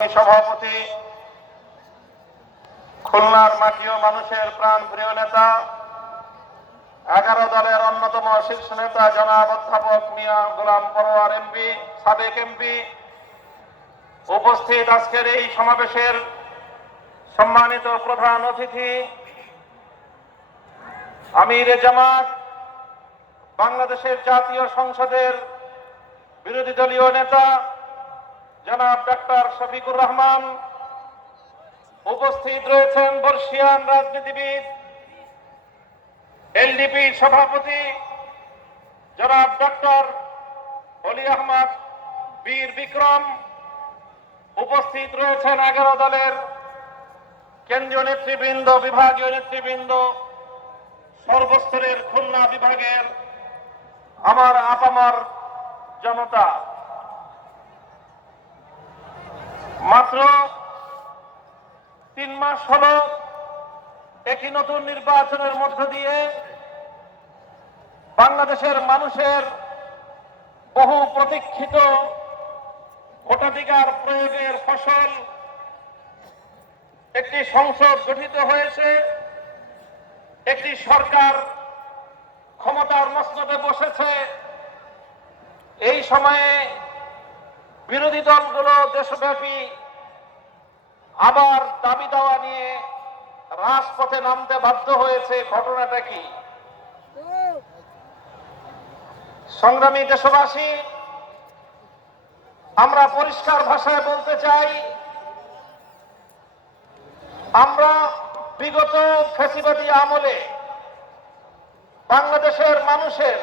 সভাপতি, খুলনার মাটি ও মানুষের প্রাণ প্রিয় নেতা, 11 দলের অন্যতম শীর্ষ নেতা জনাব অধ্যাপক মিয়া গোলাম পরোয়ার এমপি, সাবেক এমপি, উপস্থিত আজকের এই সমাবেশের সম্মানিত প্রধান অতিথি, আমিরে জামাত, বাংলাদেশের জাতীয় সংসদের বিরোধী দলীয় নেতা জনাব ডাক্তার শফিকুর রহমান, উপস্থিত রয়েছেন বর্ষিয়ান রাজনীতিবিদ, এলডিপি সভাপতি জনাব ডক্টর অলি আহমদ বীর বিক্রম, উপস্থিত রয়েছেন 11 দলের কেন্দ্রীয় নেতৃবৃন্দ, বিভাগীয় নেতৃবৃন্দ, সর্বস্তরের খুলনা বিভাগের আমার আপামর জনতা। মাত্র 3 মাস হল একটি নতুন নির্বাচনের মধ্য দিয়ে বাংলাদেশের মানুষের বহু প্রতীক্ষিত ভোটাধিকার প্রয়োগের ফসল একটি সংসদ গঠিত হয়েছে, একটি সরকার ক্ষমতার মসনদে বসেছে। এই সময়ে বিরোধী দলগুলো দেশব্যাপী আবার দাবি দাওয়া নিয়ে রাজপথে নামতে বাধ্য হয়েছে। ঘটনাটা কি? সংগ্রামী দেশবাসী, আমরা পরিষ্কার ভাষায় বলতে চাই, আমরা বিগত ফ্যাসিবাদী আমলে বাংলাদেশের মানুষের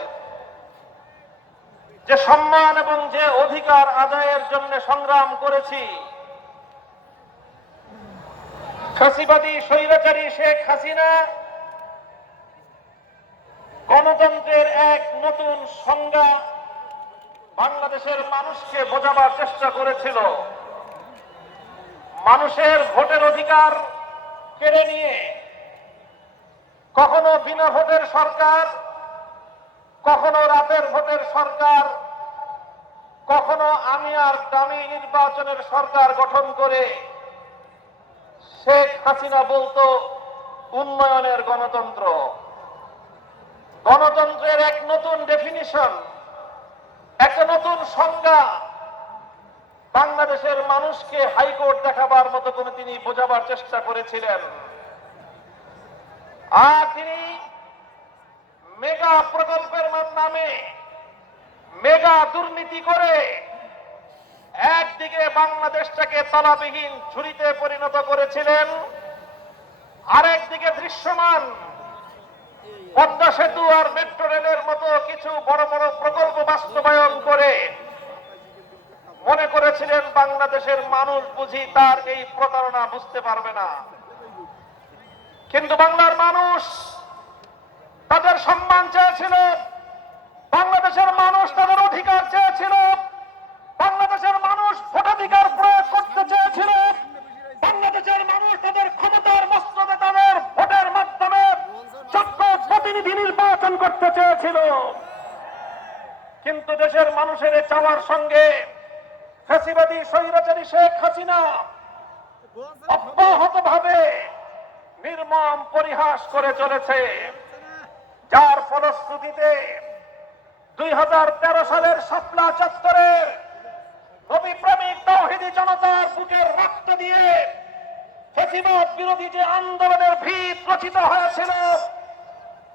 যে সম্মান এবং যে অধিকার আদায়ের জন্য সংগ্রাম করেছি, ফ্যাসিবাদী স্বৈরাচারী শেখ হাসিনা গণতন্ত্রের এক নতুন সংজ্ঞা বাংলাদেশের মানুষকে বোঝাবার চেষ্টা করেছিল। মানুষের ভোটের অধিকার কেড়ে নিয়ে কখনো বিনা ভোটের সরকার, কখনো রাতের ভোটের সরকার, কখনো আমি আর দামি নির্বাচনের সরকার গঠন করে শেখ হাসিনা বলতো উন্নয়নের গণতন্ত্র। গণতন্ত্রের এক নতুন ডেফিনিশন, একটা নতুন সংজ্ঞা বাংলাদেশের মানুষকে হাইকোর্ট দেখাবার মতো করে তিনি বোঝাবার চেষ্টা করেছিলেন। আর তিনি মেগা প্রকল্পের নামে মেগা দুর্নীতি করে একদিকে বাংলাদেশটাকে তলাবিহীন ঝুড়িতে পরিণত করেছিলেন, আরেকদিকে দৃশ্যমান পদ্মা সেতু আর মেট্রো রেলের মতো কিছু বড় বড় প্রকল্প বাস্তবায়ন করে মনে করেছিলেন বাংলাদেশের মানুষ বুঝি তার এই প্রতারণা বুঝতে পারবে না। কিন্তু বাংলার মানুষ তাদের সম্মান চেয়েছিল, বাংলাদেশের মানুষ তাদের অধিকার চেয়েছিল, বাংলাদেশের মানুষ ভোটাধিকার প্রয়োগ করতে চেয়েছিল, বাংলাদেশের মানুষ তাদের ক্ষমতার মসনদে তাদের ভোটের মাধ্যমে যোগ্য প্রতিনিধি নির্বাচন করতে চেয়েছিল। কিন্তু দেশের মানুষের চাওয়ার সঙ্গে ফ্যাসিবাদী স্বৈরাচারী শেখ হাসিনা অব্যাহতভাবে নির্মম পরিহাস করে চলেছে, যার ফলশ্রুতিতে 2013 সালের শাপলা চত্বরের নবী প্রেমিক তাওহীদি জনতার বুকের রক্ত দিয়ে ফ্যাসিবাদ বিরোধী যে আন্দোলনের ভিত রচিত হয়েছিল,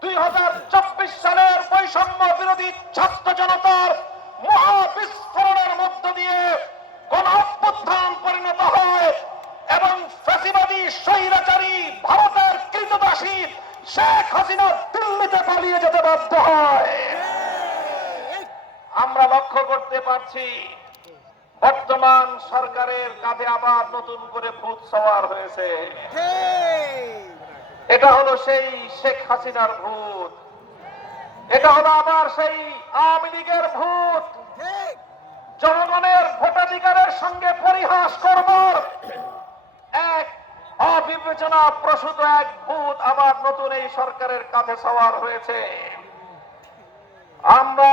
2024 সালের বৈষম্য বিরোধী ছাত্র জনতার মহাবিস্ফোরণের মধ্য দিয়ে গণ অভ্যুত্থান পরিণত হয় এবং ফ্যাসিবাদী স্বৈরাচারী ভারতের কৃতদাসী শেখ হাসিনা দিল্লিতে পালিয়ে যেতে বাধ্য হয়। আমরা লক্ষ্য করতে পারছি বর্তমান সরকারের কাঁধে আবার নতুন করে ভূত সওয়ার হয়েছে। এটা হলো সেই শেখ হাসিনার ভূত, এটা হলো আবার সেই আওয়ামী লীগের ভূত। জনগণের ভোটাধিকারের সঙ্গে পরিহাস করবার এক অবিবেচনা প্রসূত এক ভূত আবার নতুন এই সরকারের কাঁধে সওয়ার হয়েছে। আমরা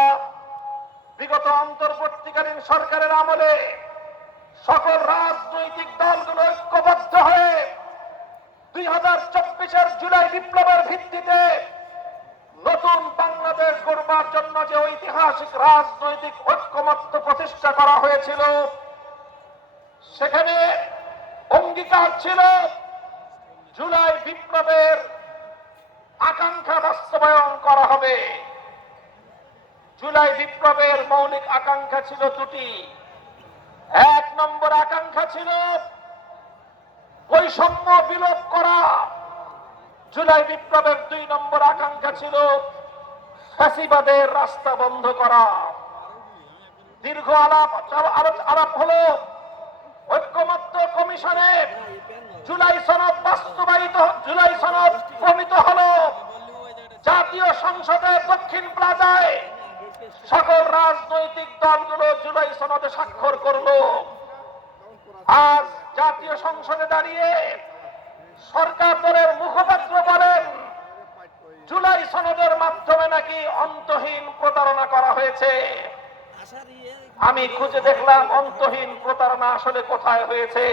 বিগত অন্তর্বর্তীকালীন সরকারের আমলে সকল রাজনৈতিক দলগুলো ঐক্যবদ্ধ হয়ে 2024-এর জুলাই বিপ্লবের ভিত্তিতে নতুন বাংলাদেশ গড়বার জন্য যে ঐতিহাসিক রাজনৈতিক ঐক্যমত্য প্রতিষ্ঠা করা হয়েছিল, সেখানে অঙ্গীকার ছিল জুলাই বিপ্লবের আকাঙ্ক্ষা বাস্তবায়ন করা হবে। জুলাই বিপ্লবের মৌলিক আকাঙ্ক্ষা ছিল দুটি। এক নম্বর আকাঙ্ক্ষা ছিল বৈষম্য বিলোপ করা। জুলাই বিপ্লবের 2 নম্বর আকাঙ্ক্ষা ছিল ফ্যাসিবাদের রাস্তা বন্ধ করা। দীর্ঘ আলাপ হলো, ঐক্যমত্য কমিশনে জুলাই সনদ বাস্তবায়িত, জুলাই সনদ প্রণীত হলো। জাতীয় সংসদের দক্ষিণ প্লাজায় সকল রাজনৈতিক দলগুলো জুলাই সনদে স্বাক্ষর করলো। আজ জাতীয় সংসদে দাঁড়িয়ে সরকার দলের মুখপাত্র বলেন জুলাই সনদের মাধ্যমে নাকি অন্তহীন প্রতারণা করা হয়েছে। আমি খুঁজে দেখলাম অন্তহীন প্রতারণা আসলে কোথায় হয়েছে।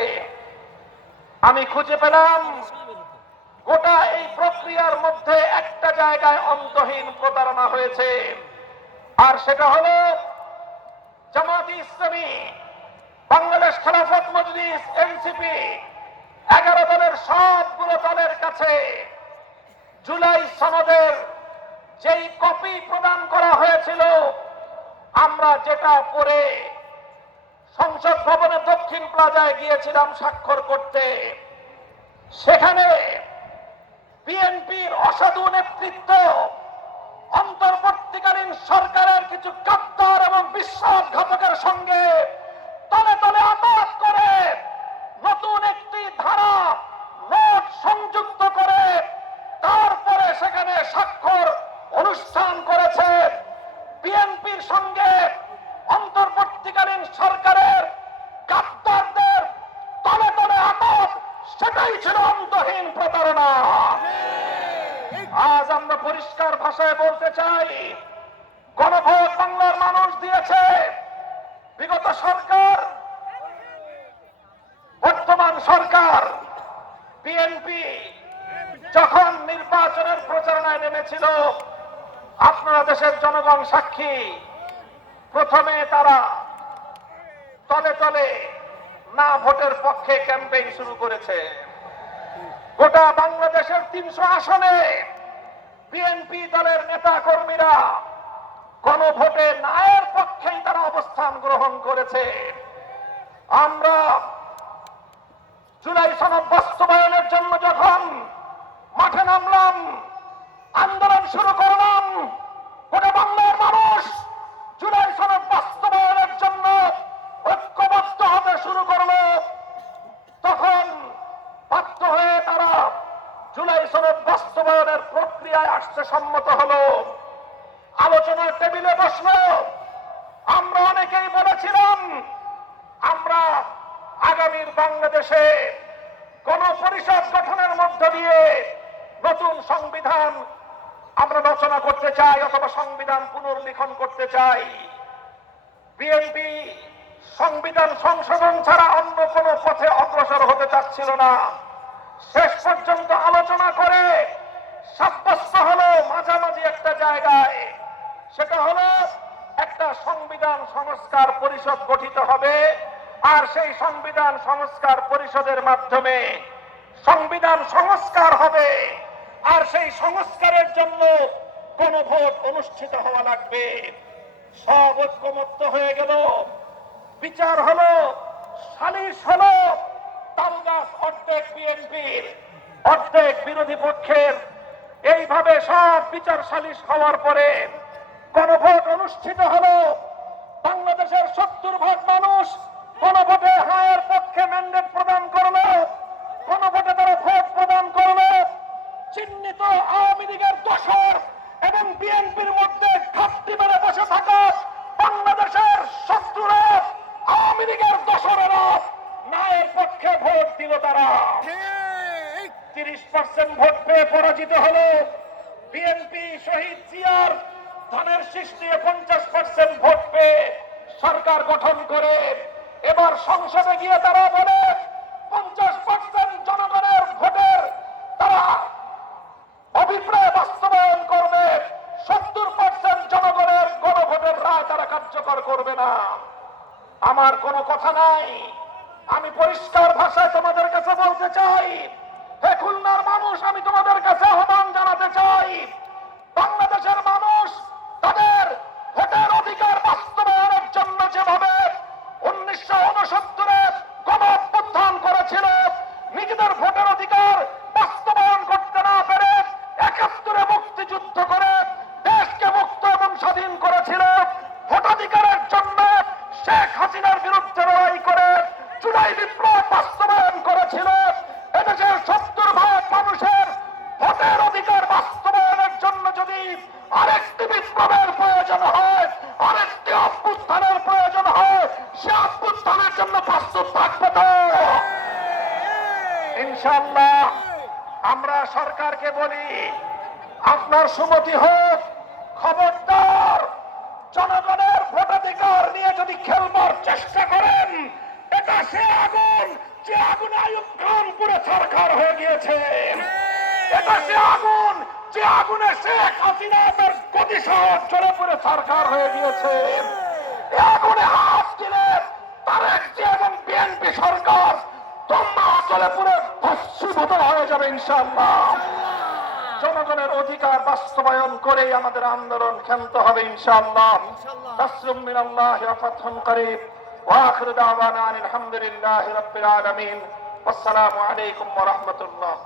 আমি খুঁজে পেলাম গোটা এই প্রক্রিয়ার মধ্যে একটা জায়গায় অন্তহীন প্রতারণা হয়েছে, আর সেটা হলো জামাত ইসলামী, বাংলাদেশ খেলাফত মজলিস, এনসিপি, 11 দলের সবগুলো দলের কাছে জুলাই সনদের যেই কপি প্রদান করা হয়েছিল, আমরা যেটা পরে সংসদ ভবনের দক্ষিণ প্লাজায় গিয়েছিলাম স্বাক্ষর করতে, সেখানে বিএনপির অসাধু নেতৃত্ব অন্তর্বর্তীকালীন সরকারের কিছু গাদ্দার এবং বিশ্বাসঘাতকের সঙ্গে তলে তলে আঘাত করে নতুন একটি ধারা নোট সংযুক্ত করে তারপরে সেখানে স্বাক্ষর অনুষ্ঠান করেছে। বিএনপির সঙ্গে অন্তর্বর্তীকালীন সরকারের গাদ্দারদের তলে তলে আঘাত, সেটাই ছিল অন্তহীন প্রতারণা। আজ আমরা পরিষ্কার ভাষায় বলতে চাই, গণভোট বাংলার মানুষ দিয়েছে। বিগত সরকার, বর্তমান সরকার, বিএনপি যখন নির্বাচনের প্রচারণায় নেমেছিল, আপনারা দেশের জনগণ সাক্ষী, প্রথমে তারা তলে তলে না ভোটের পক্ষে ক্যাম্পেইন শুরু করেছে। গোটা বাংলাদেশের 300 আসনে বিএনপি দলের নেতা কর্মীরা গণভোটে নায়ের পক্ষেই তারা অবস্থান গ্রহণ করেছে। আমরা জুলাই সনদ বাস্তবায়নের জন্য যখন মাঠে নামলাম, আন্দোলন শুরু করলাম, গোটা বাংলার মানুষ জুলাই সনদ বাস্তবায়নের জন্য ঐক্যবদ্ধ হতে শুরু করলো। তখন বাধ্য হয়ে তারা জুলাই সনদ বাস্তবায়নের প্রক্রিয়ায় আসতে সম্মত হলো, আলোচনার টেবিলে বসলো। আমরা অনেকেই বলেছিলাম আমরা আগামীর বাংলাদেশে গণপরিষদ গঠনের মধ্য দিয়ে নতুন সংবিধান আমরা রচনা করতে চাই, অথবা সংবিধান পুনর্লিখন করতে চাই। বিএনপি সংবিধান সংশোধন ছাড়া অন্য কোনো পথে অগ্রসর হতে চাচ্ছিল না। শেষ পর্যন্ত আলোচনা করে সাব্যস্ত হলো মাঝামাঝি একটা জায়গায়, সেটা হলো একটা সংবিধান সংস্কার পরিষদ গঠিত হবে, আর সেই সংবিধান সংস্কার পরিষদের মাধ্যমে সংবিধান সংস্কার হবে, আর সেই সংস্কারের জন্য গণভোট অনুষ্ঠিত হওয়া লাগবে। সব ঐক্যমত্য হয়ে গেল, বিচার হলো, সালিশ হলো, তালগাছ অর্ধেক বিএনপির, অর্ধেক বিরোধী পক্ষের। এইভাবে সব বিচার সালিশ হওয়ার পরে গণভোট অনুষ্ঠিত হলো। বাংলাদেশের 70% মানুষ গণভোটে হায়ের পক্ষে ম্যান্ডেট প্রদান করলো, গণভোটে তারা ভোট প্রদান করলো। চিহ্নিত আওয়ামী লীগের দোসর এবং বিএনপির মধ্যে ঘাপটি মেরে বসে থাকা বাংলাদেশের শত্রুরা, আওয়ামী লীগের দোসরেরা নায়ের পক্ষে ভোট দিল। তারা 30% ভোট পেয়ে পরাজিত হলো। বিএনপি শহীদ জিয়ার ধানের শীষ দিয়ে 50% ভোট পেয়ে সরকার গঠন করে এবার সংসদে গিয়ে তারা বলে 50% জনগণের ভোটের তারা অভিপ্রায় বাস্তবায়ন করবে, 70% জনগণের গণভোটের রায় তারা কার্যকর করবে না। আমার কোনো কথা নাই, আমি পরিষ্কার ভাষায় তোমাদের কাছে বলতে চাই, হে খুলনার মানুষ, আমি তোমাদের কাছে আহ্বান জানাতে চাই, বাংলাদেশের মানুষ তাদের ভোটের অধিকার বাস্তবায়নের জন্য যেভাবে 1969-এ গণ অভ্যুত্থান করেছিল, নিজেদের ভোটের অধিকার বাস্তবায়ন করতে না পেরে 71-এ মুক্তিযুদ্ধ করে দেশকে মুক্ত এবং স্বাধীন করেছিল, ভোটাধিকারের জন্য শেখ হাসিনার বিরুদ্ধে লড়াই করে জুলাই বিপ্লব বাস্তবায়ন করেছিল, এদেশের 70% মানুষের ভোটের অধিকার বাস্তবায়নের জন্য যদি আরেকটি বিপ্লবের প্রয়োজন হয়, আরেকটি অভ্যুত্থানের প্রয়োজন হয়, সে অভ্যুত্থানের জন্য প্রস্তুত থাকবে তো ইনশাআল্লাহ। আমরা সরকারকে বলি, আপনার সুমতি হোক, খবরদার জনগণের ভোটাধিকার নিয়ে যদি খেলবার চেষ্টা করেন, এটা সে আগুন যে আগুনে আইয়ুব খান পুরো সরকার হয়ে গিয়েছে, এটা সে আগুন যে আগুনে শেখ হাসিনা তার গতি সহ চলে পুরো সরকার হয়ে গিয়েছে। এ আগুনে হাত দিলে তারেক জিয়া এবং বিএনপি সরকার তোমরা চলে পুরো ভস্মীভূত হয়ে যাবে ইনশাআল্লাহ। জনগণের অধিকার বাস্তবায়ন করে আমাদের আন্দোলন ক্ষান্ত হবে ইনশাআল্লাহ। তাসলিম মিনাল্লাহি ওয়া ফাতহুন করিব ওয়া আখিরু দাওয়ানা আলহামদুলিল্লাহি রাব্বিল আলামিন। আসসালামু আলাইকুম ওয়া রাহমাতুল্লাহ।